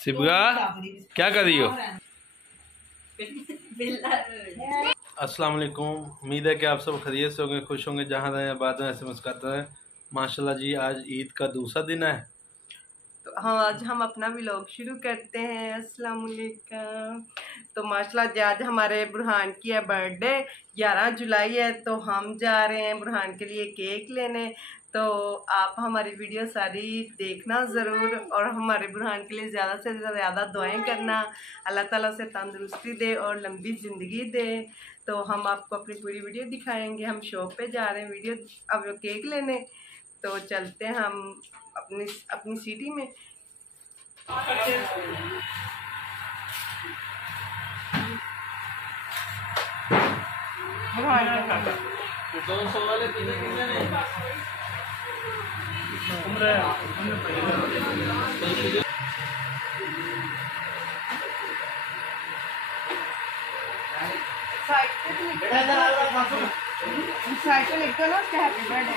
सिबगा क्या कर रही हो? अस्सलाम वालेकुम। उम्मीद है कि आप सब खैरियत से होंगे, खुश होंगे, जहाँ रहें आबाद में, ऐसे मुस्कुराते रहें। माशाल्लाह जी, आज ईद का दूसरा दिन है। तो हाँ, आज हम अपना व्लॉग शुरू करते हैं। अस्सलाम वालेकुम। तो माशाल्लाह जी, आज हमारे बुरहान की है बर्थडे, 11 जुलाई है। तो हम जा रहे हैं बुरहान के लिए केक लेने। तो आप हमारी वीडियो सारी देखना ज़रूर, और हमारे बुरहान के लिए ज़्यादा से ज़्यादा दुआएं करना। अल्लाह ताला से तंदुरुस्ती दे और लंबी ज़िंदगी दे। तो हम आपको अपनी पूरी वीडियो दिखाएंगे। हम शॉप पे जा रहे हैं वीडियो अब केक लेने। तो चलते हैं हम अपनी सिटी में। साइड लिख दो ना, उसका हैप्पी बर्थडे।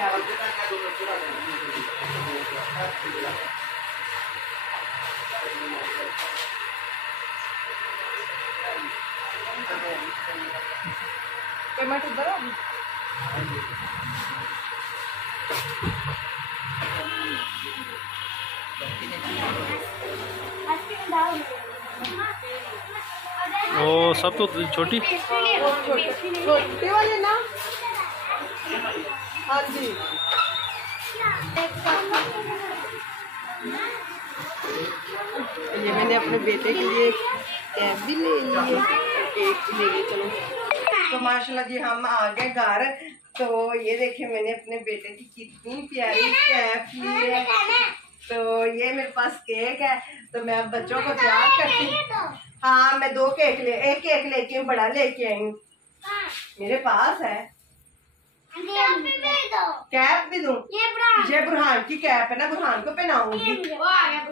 पेमेंट उधर ओ सब तो छोटी छोटे वाले ना। हाँ जी, ये मैंने अपने बेटे के लिए कैप भी ले ली है, केक भी ले ली। चलो, तो माशाल्लाह जी हम आ गए घर। तो ये देखिए, मैंने अपने बेटे की कितनी प्यारी कैप ली है। तो ये मेरे पास केक है, तो मैं अब बच्चों को तैयार करती हूँ। हाँ, मैं एक केक लेके हूँ, बड़ा लेके आई हूँ। मेरे पास है। कैप भी दूँ? ये बुरहान की कैप है ना, बुरहान को पहनाऊंगी।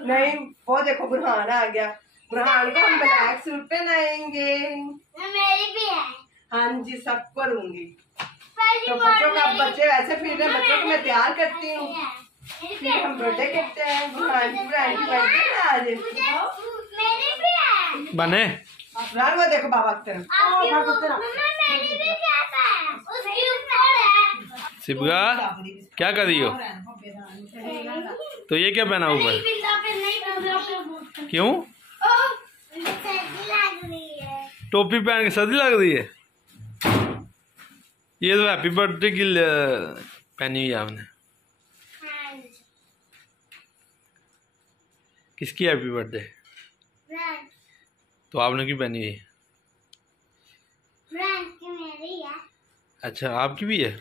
नहीं, वो देखो बुरहान आ गया। बुरहान को हम ब्लैक सूट पहनाएंगे। मेरी भी है। हाँ जी, सबको दूंगी। तो बच्चों का, बच्चे वैसे फिर बच्चों को मैं तैयार करती हूँ, फिर हम बर्थडे करते हैं। बुरहान की बर्थडे आज बने वो देखो बाबा की तरफ। सिबगा क्या कर रही हो? तो ये क्या पहना ऊपर? क्यों? टोपी पहन के सर्दी लग रही है? ये तो हैप्पी बर्थडे की पहनी हुई है आपने। किसकी हैप्पी बर्थडे? तो आपने क्यों पहनी हुई है? मेरी है। अच्छा, आपकी भी है?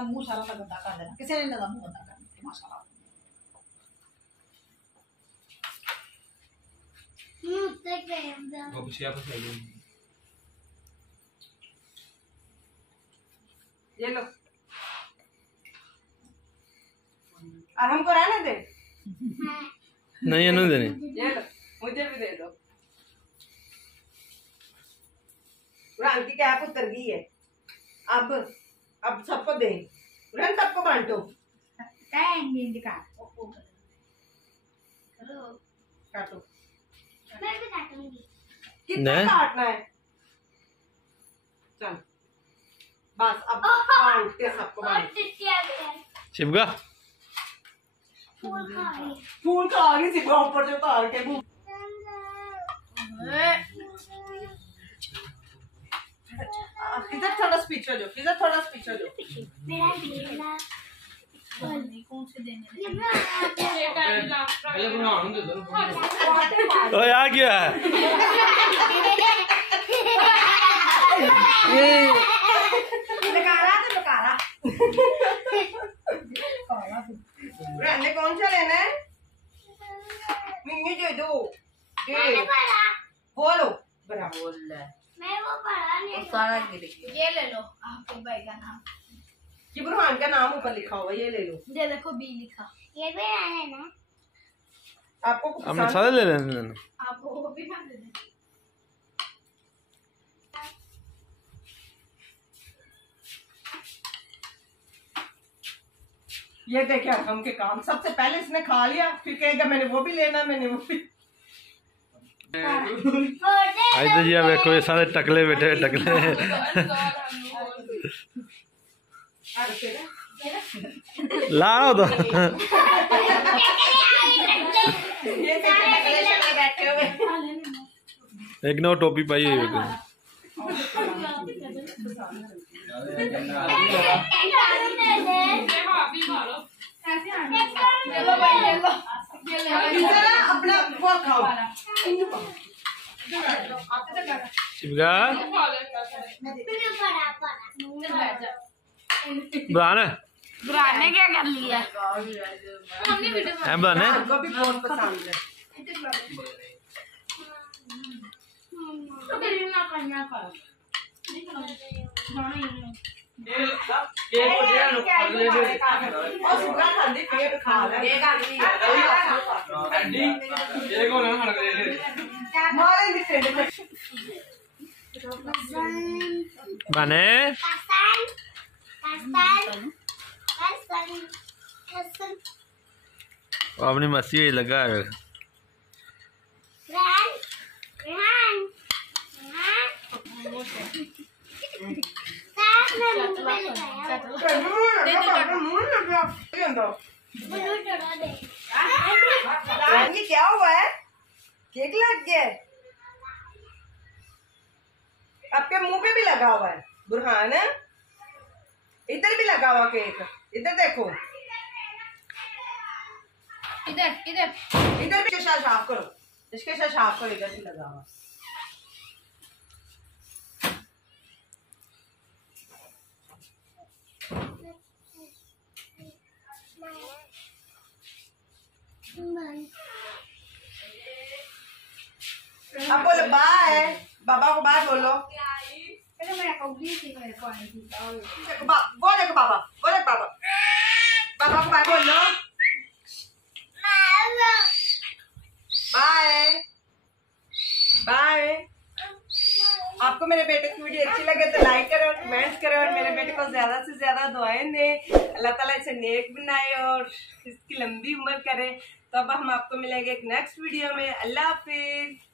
मुंह सारा गंदा कर देना, किसी ने मुंह गंदा कर देना। माशाल्लाह, ये लो, और हमको रहने दे। नहीं, ये नहीं देने। ये लो, मुझे भी दे दो। बुरहान की कैप उतर गई है। अब सबको दे, बुरहान सबको बांटो। काटो। मैं भी काटूंगी। कितना काटना है? चल बस, अब बांटते सबको बांट। शिवगा फूल खा गई सिर्फ ऊपर जो तार के मुंह। किधर थोड़ा स्पीच हो जाओ, किधर थोड़ा स्पीच हो जाओ। मेरा कौन से देने? तो यहाँ क्या है? रहने कौन सा लेना है? मिन्नी दे दो। बोलो बड़ा बोल रहा है। मैं वो पढ़ा नहीं। सारा गिर गया। ये ले लो। लो आपके भाई का नाम। ये बुरहान का नाम ऊपर लिखा हुआ, ये ले लो। ये देखो बी लिखा। ये भी है ना। आपको अब मैं सारे ले लेने। आपको वो भी ना दे दें। ये देखिए हम के काम, सबसे पहले इसने खा लिया, फिर कहेगा मैंने वो भी लेना, मैंने वो भी। आज तो जी आप देखो ये सारे टकले बैठे हैं, टकले लाओ तो बैठे हुए। एक नौ टोपी पाई हुई है। अपना वो खाओ। शिवगा बुरान है, बुरान ने क्या कर लिया? बुरान है। हमको भी बहुत पसंद है। और सुबह खाली पेट खा ले। मारे नहीं टेढ़े। बने अपनी मस्ती में लगा है। ये क्या हुआ है? केक लग गया है? आपके मुंह पे भी लगा हुआ है बुरहान, इधर भी लगा हुआ केक, इधर देखो, इधर भी शीशा साफ करो, इसके साथ साफ करो, इधर भी लगा हुआ। अब बोलो बाय, बाबा को बाय बोलो। देखो वो देखो बाबा, वो देखो बाबा, बाबा को बाय बोलो। Bye bye. आपको मेरे बेटे की वीडियो अच्छी लगे तो लाइक करें और कमेंट्स करें और मेरे बेटे को ज्यादा से ज्यादा दुआएं दें, अल्लाह ताला इसे नेक बनाए और इसकी लंबी उम्र करे। तो अब हम आपको मिलेंगे एक नेक्स्ट वीडियो में। अल्लाह हाफिज।